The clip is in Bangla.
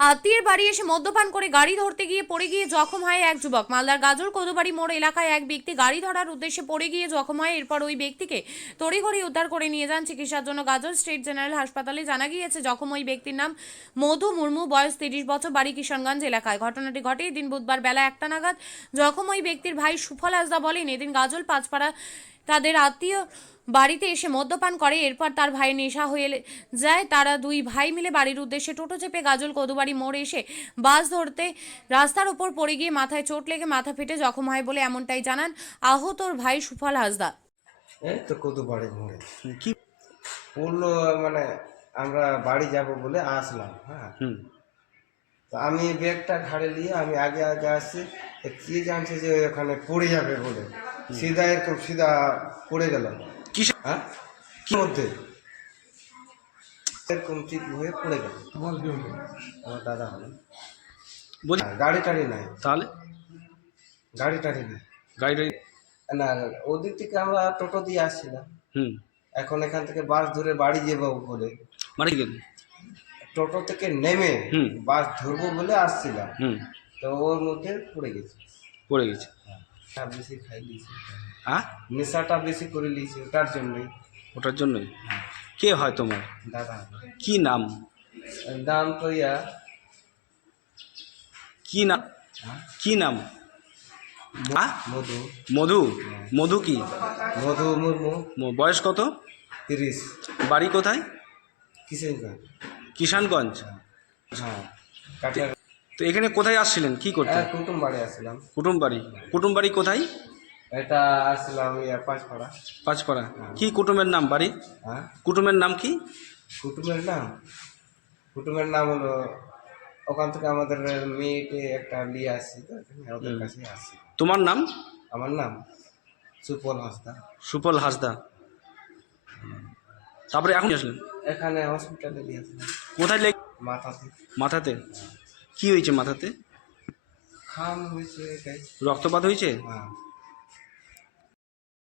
আত্মীয়ের বাড়ি এসে মদ্যপান করে গাড়ি ধরতে গিয়ে পড়ে গিয়ে জখম হয় এক যুবক। মালদার গাজল কদুবাড়ি মোড় এলাকায় এক ব্যক্তি গাড়ি ধরার উদ্দেশ্যে পড়ে গিয়ে জখম হয়। এরপর ওই ব্যক্তিকে তড়িঘড়ি উদ্ধার করে নিয়ে যান চিকিৎসার জন্য গাজল স্টেট জেনারেল হাসপাতালে। জানা গিয়েছে জখম ওই ব্যক্তির নাম মধু মুর্মু, বয়স 30 বছর, বাড়ি কিষানগঞ্জ এলাকায়। ঘটনাটি ঘটে এদিন বুধবার বেলা 1টা নাগাদ। জখম ওই ব্যক্তির ভাই সুফল হাসদা বলেন, এদিন গাজল পাঁচপাড়া তাদের আত্মীয় বাড়িতে এসে মদ্যপান করে। এরপর তার ভাইয়ের নেশা হয়ে যায়। তারা দুই ভাই মিলে বাড়ির উদ্দেশ্যে টোটো চেপে গাজল কদুবাড়ি মোড় এসে বাস ধরতে রাস্তার উপর পড়ে গিয়ে মাথায় চোট লেগে মাথা ফেটে জখম হয় বলে এমনটাই জানান আহতর ভাই সুফল হাসদা। এই তো কদুবাড়ি মোড়ে কি পড়লো, মানে আমরা বাড়ি যাব বলে আসলাম। হ্যাঁ, তো আমি ব্যাগটা ঘাড়ে নিয়ে আমি আগে আগে আসছি। তো কি জানছে যে ওখানে পড়ে যাবে বলে সিধা এরকম সিধা পড়ে গেল। কিসে- হ্যাঁ, কি মধ্যে এরকম ঠিক হয়ে পড়ে গেল। আমার দাদা হলো। বলছি গাড়ি টাড়ি নাই, তাহলে গাড়ি টাড়ি নাই। গাড়ি না, ওদিক থেকে আমরা টোটো দিয়ে আসছিলাম। হুম এখন এখান থেকে বাস ধরে বাড়ি যাবো বলে মানে কি গেল? টোটো থেকে নেমে হুম। বাস ধরবো বলে আসছিলাম। হুম তো ওর মধ্যে পড়ে গেছে। পড়ে গেছে। বেশি খাই দিয়েছে, হ্যাঁ, নেশাটা বেশি করে নিয়েছে, ওটার জন্যই। ওটার জন্যই। কে হয় তোমার? দাদা, কি নাম? দাম তো ইয়া কি নাম? কি নাম? হ্যাঁ, মধু মধু। মধু কি? মধু মুর্মু, বয়স কত? 30। বাড়ি কোথায়? কিষেনগঞ্জ। কিষানগঞ্জ। হ্যাঁ, কাঠিয়ার। তো এখানে কোথায় আসছিলেন, কি করতে? কুটুম বাড়ি আসছিলাম। কুটুম বাড়ি। কুটুম বাড়ি কোথায়? এটা আসছিলাম ইয়া পাঁচপাড়া। পাঁচপাড়া। কি কুটুমের নাম বাড়ি? হ্যাঁ, কুটুমের নাম কি? কুটুমের নাম হলো, ওখান থেকে আমাদের মেয়েকে একটা নিয়ে আসছি, তো ওদের কাছে আসছি। তোমার নাম? আমার নাম সুপল হাসদা। সুফল হাসদা। তারপরে এখন আসলেন এখানে হসপিটালে নিয়ে আসলাম। কোথায় লেগে? মাথাতে মাথাতে। কি হয়েছে মাথাতে? খাম হয়েছে এটাই। রক্তপাত হয়েছে? হ্যাঁ।